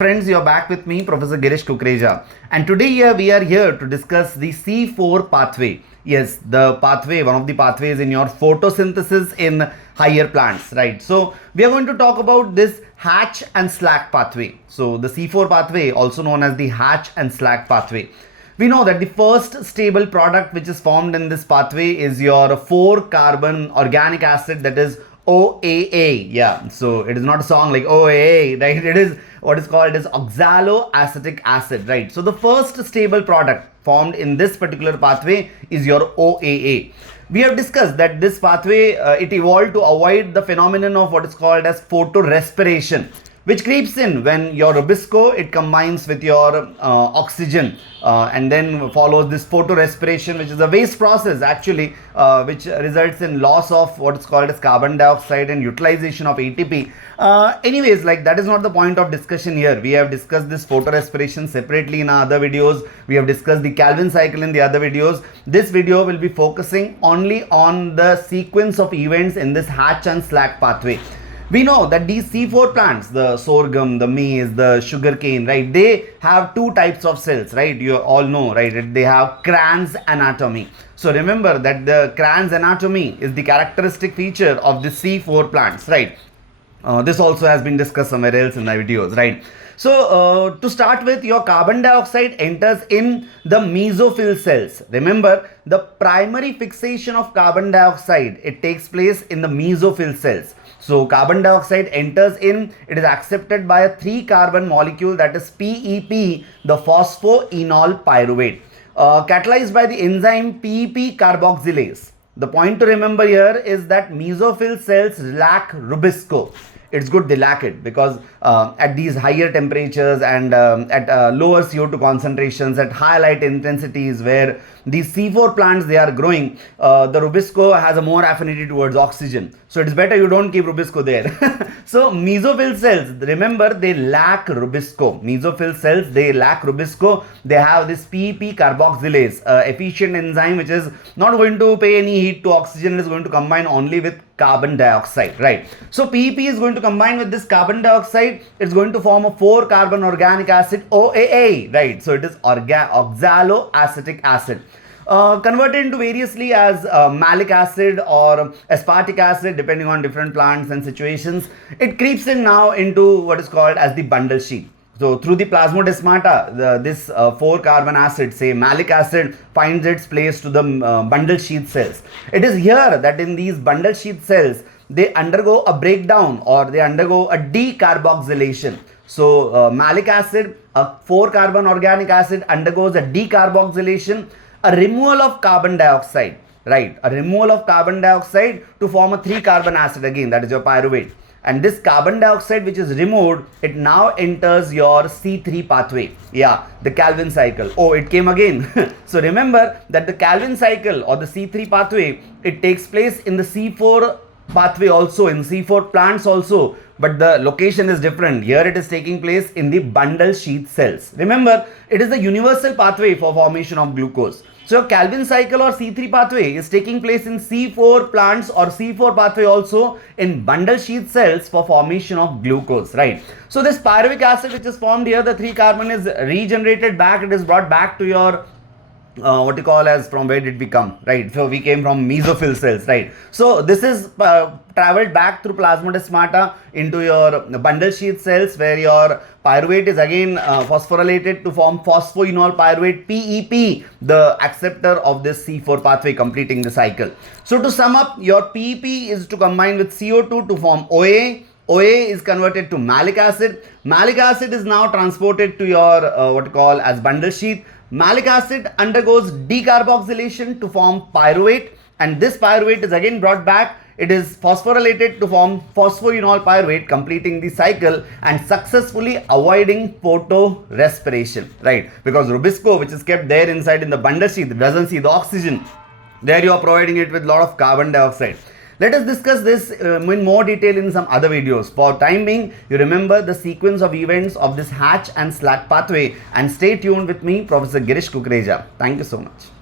Friends, you're back with me, Professor Girish Kukreja, and today we are here to discuss the C4 pathway. Yes, the pathway, one of the pathways in your photosynthesis in higher plants, right? So we are going to talk about this Hatch and Slack pathway. So the C4 pathway, also known as the Hatch and Slack pathway. We know that the first stable product which is formed in this pathway is your 4-carbon organic acid, that is OAA. Yeah, so it is not a song like OAA, right? It is what is called as oxaloacetic acid, right? So the first stable product formed in this particular pathway is your OAA. We have discussed that this pathway it evolved to avoid the phenomenon of what is called as photorespiration, which creeps in when your rubisco it combines with your oxygen and then follows this photorespiration, which is a waste process actually, which results in loss of what is called as carbon dioxide and utilization of ATP. Anyways, like that is not the point of discussion here. We have discussed this photorespiration separately in our other videos. We have discussed the Calvin cycle in the other videos. This video will be focusing only on the sequence of events in this Hatch and Slack pathway. We know that these C4 plants, the sorghum, the maize, the sugarcane, right, they have two types of cells, right? You all know, right? They have Kranz anatomy. So remember that the Kranz anatomy is the characteristic feature of the C4 plants, right? This also has been discussed somewhere else in my videos, right? So to start with, your carbon dioxide enters in the mesophyll cells. Remember, the primary fixation of carbon dioxide, it takes place in the mesophyll cells. So carbon dioxide enters in, it is accepted by a 3-carbon molecule, that is PEP, the phosphoenol pyruvate, catalyzed by the enzyme PEP carboxylase. The point to remember here is that mesophyll cells lack rubisco. It's good they lack it because at these higher temperatures and at lower CO2 concentrations, at high light intensities where these C4 plants they are growing, the rubisco has a more affinity towards oxygen. So it's better you don't keep rubisco there. So mesophyll cells, remember, they lack rubisco. Mesophyll cells, they lack rubisco. They have this PEP carboxylase, efficient enzyme which is not going to pay any heat to oxygen. It is going to combine only with carbon dioxide, right? So PEP is going to combine with this carbon dioxide. It's going to form a 4-carbon organic acid, OAA, right? So it is oxaloacetic acid. Converted into variously as malic acid or aspartic acid depending on different plants and situations. It creeps in now into what is called as the bundle sheath. So through the plasmodesmata, this 4-carbon acid, say malic acid, finds its place to the bundle sheath cells. It is here that in these bundle sheath cells, they undergo a breakdown or they undergo a decarboxylation. So malic acid, a 4-carbon organic acid, undergoes a decarboxylation, a removal of carbon dioxide, right? A removal of carbon dioxide to form a 3-carbon acid again, that is your pyruvate. And this carbon dioxide which is removed, it now enters your C3 pathway. Yeah, the Calvin cycle. Oh, it came again. So remember that the Calvin cycle or the C3 pathway, it takes place in the C4 pathway also, in C4 plants also, but the location is different. Here it is taking place in the bundle sheath cells. Remember, it is the universal pathway for formation of glucose. So Calvin cycle or C3 pathway is taking place in C4 plants or C4 pathway also in bundle sheath cells for formation of glucose, right? So this pyruvic acid which is formed here, the 3-carbon is regenerated back, it is brought back to your what you call as, from where did we come, right? So we came from mesophyll cells, right? So this is traveled back through plasmodesmata into your bundle sheath cells where your pyruvate is again phosphorylated to form phosphoenol pyruvate, PEP, the acceptor of this C4 pathway, completing the cycle. So to sum up, your PEP is to combine with CO2 to form OA. OA is converted to malic acid. Malic acid is now transported to your what you call as bundle sheath. Malic acid undergoes decarboxylation to form pyruvate, and this pyruvate is again brought back. It is phosphorylated to form phosphoenol pyruvate, completing the cycle and successfully avoiding photorespiration, right? Because rubisco, which is kept there inside in the bundle sheath, doesn't see the oxygen. There you are providing it with a lot of carbon dioxide. Let us discuss this in more detail in some other videos. For time being, you remember the sequence of events of this Hatch and Slack pathway and stay tuned with me, Professor Girish Kukreja. Thank you so much.